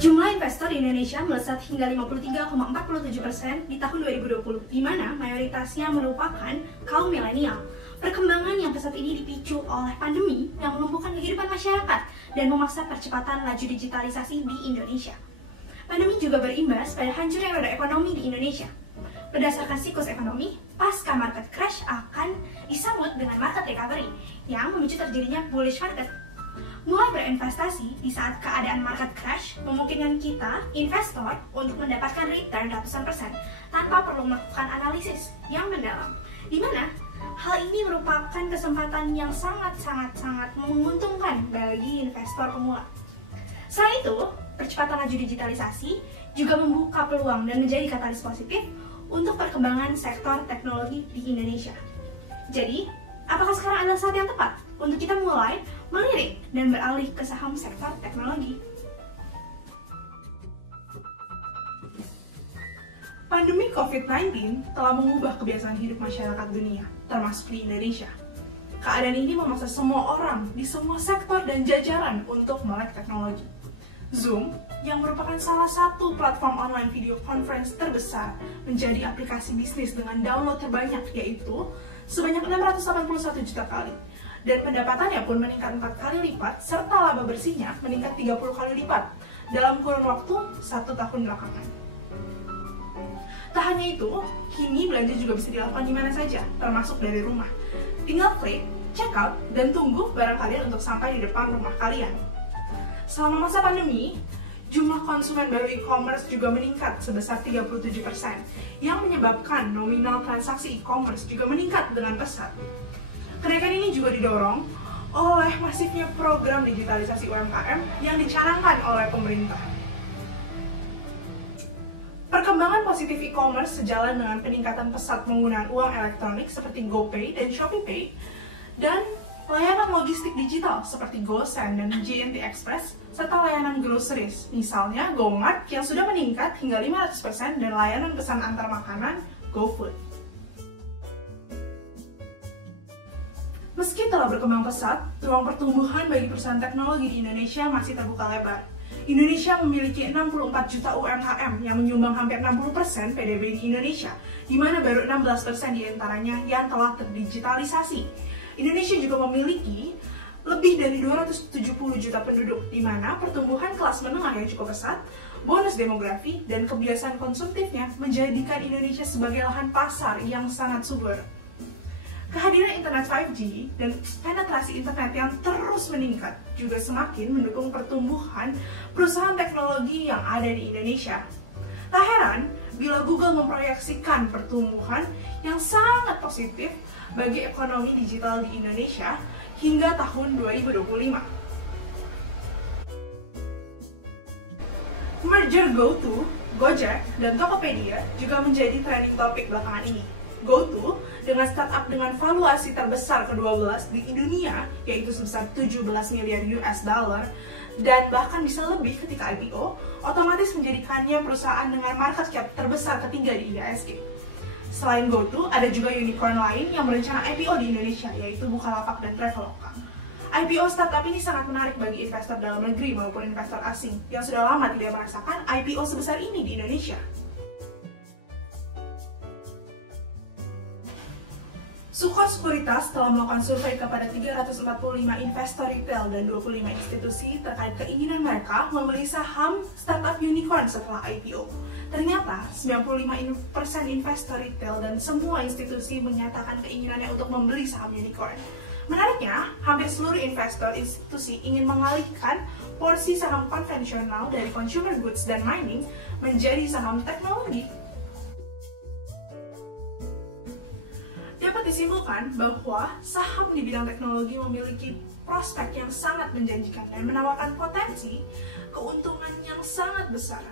Jumlah investor di Indonesia melesat hingga 53,47% di tahun 2020, di mana mayoritasnya merupakan kaum milenial. Perkembangan yang pesat ini dipicu oleh pandemi yang melumpuhkan kehidupan masyarakat dan memaksa percepatan laju digitalisasi di Indonesia. Pandemi juga berimbas pada hancurnya roda ekonomi di Indonesia. Berdasarkan siklus ekonomi, pasca market crash akan disambut dengan market recovery yang memicu terjadinya bullish market. Mulai berinvestasi di saat keadaan market crash memungkinkan kita, investor, untuk mendapatkan return ratusan persen tanpa perlu melakukan analisis yang mendalam, di mana hal ini merupakan kesempatan yang sangat menguntungkan bagi investor pemula. Selain itu, percepatan laju digitalisasi juga membuka peluang dan menjadi katalis positif untuk perkembangan sektor teknologi di Indonesia. Jadi, apakah sekarang adalah saat yang tepat untuk kita mulai melirik dan beralih ke saham sektor teknologi? Pandemi COVID-19 telah mengubah kebiasaan hidup masyarakat dunia, termasuk di Indonesia. Keadaan ini memaksa semua orang di semua sektor dan jajaran untuk melek teknologi. Zoom, yang merupakan salah satu platform online video conference terbesar, menjadi aplikasi bisnis dengan download terbanyak, yaitu sebanyak 681 juta kali. Dan pendapatannya pun meningkat 4 kali lipat, serta laba bersihnya meningkat 30 kali lipat dalam kurun waktu 1 tahun belakangan. Tak hanya itu, kini belanja juga bisa dilakukan di mana saja, termasuk dari rumah. Tinggal klik, check out, dan tunggu barang kalian untuk sampai di depan rumah kalian. Selama masa pandemi, jumlah konsumen baru e-commerce juga meningkat sebesar 37%, yang menyebabkan nominal transaksi e-commerce juga meningkat dengan pesat. Kenaikan ini juga didorong oleh masifnya program digitalisasi UMKM yang dicanangkan oleh pemerintah. Perkembangan positif e-commerce sejalan dengan peningkatan pesat penggunaan uang elektronik seperti GoPay dan ShopeePay, dan layanan logistik digital seperti GoSend dan JNT Express, serta layanan groceries, misalnya GoMart yang sudah meningkat hingga 500%, dan layanan pesan antar makanan GoFood. Meski telah berkembang pesat, ruang pertumbuhan bagi perusahaan teknologi di Indonesia masih terbuka lebar. Indonesia memiliki 64 juta UMKM yang menyumbang hampir 60% PDB di Indonesia, di mana baru 16% diantaranya yang telah terdigitalisasi. Indonesia juga memiliki lebih dari 270 juta penduduk, di mana pertumbuhan kelas menengah yang cukup pesat, bonus demografi, dan kebiasaan konsumtifnya menjadikan Indonesia sebagai lahan pasar yang sangat subur. Kehadiran internet 5G dan penetrasi internet yang terus meningkat juga semakin mendukung pertumbuhan perusahaan teknologi yang ada di Indonesia. Tak heran bila Google memproyeksikan pertumbuhan yang sangat positif bagi ekonomi digital di Indonesia hingga tahun 2025. Merger GoTo, Gojek, dan Tokopedia juga menjadi trending topik belakangan ini. GoTo dengan startup dengan valuasi terbesar ke-12 di dunia, yaitu sebesar 17 miliar US dollar, dan bahkan bisa lebih ketika IPO, otomatis menjadikannya perusahaan dengan market cap terbesar ketiga di IHSG. Selain GoTo, ada juga unicorn lain yang berencana IPO di Indonesia, yaitu Bukalapak dan Traveloka. IPO startup ini sangat menarik bagi investor dalam negeri maupun investor asing yang sudah lama tidak merasakan IPO sebesar ini di Indonesia. Sukor Sekuritas telah melakukan survei kepada 345 investor retail dan 25 institusi terkait keinginan mereka membeli saham startup unicorn setelah IPO. Ternyata, 95% investor retail dan semua institusi menyatakan keinginannya untuk membeli saham unicorn. Menariknya, hampir seluruh investor institusi ingin mengalihkan porsi saham konvensional dari consumer goods dan mining menjadi saham teknologi. Dapat disimpulkan bahwa saham di bidang teknologi memiliki prospek yang sangat menjanjikan dan menawarkan potensi keuntungan yang sangat besar.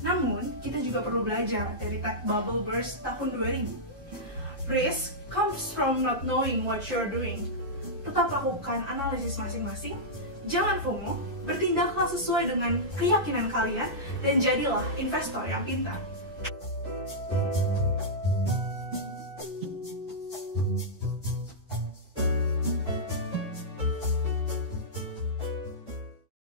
Namun, kita juga perlu belajar dari tech bubble burst tahun 2000. Risk comes from not knowing what you're doing. Tetap lakukan analisis masing-masing, jangan FOMO, bertindaklah sesuai dengan keyakinan kalian, dan jadilah investor yang pintar.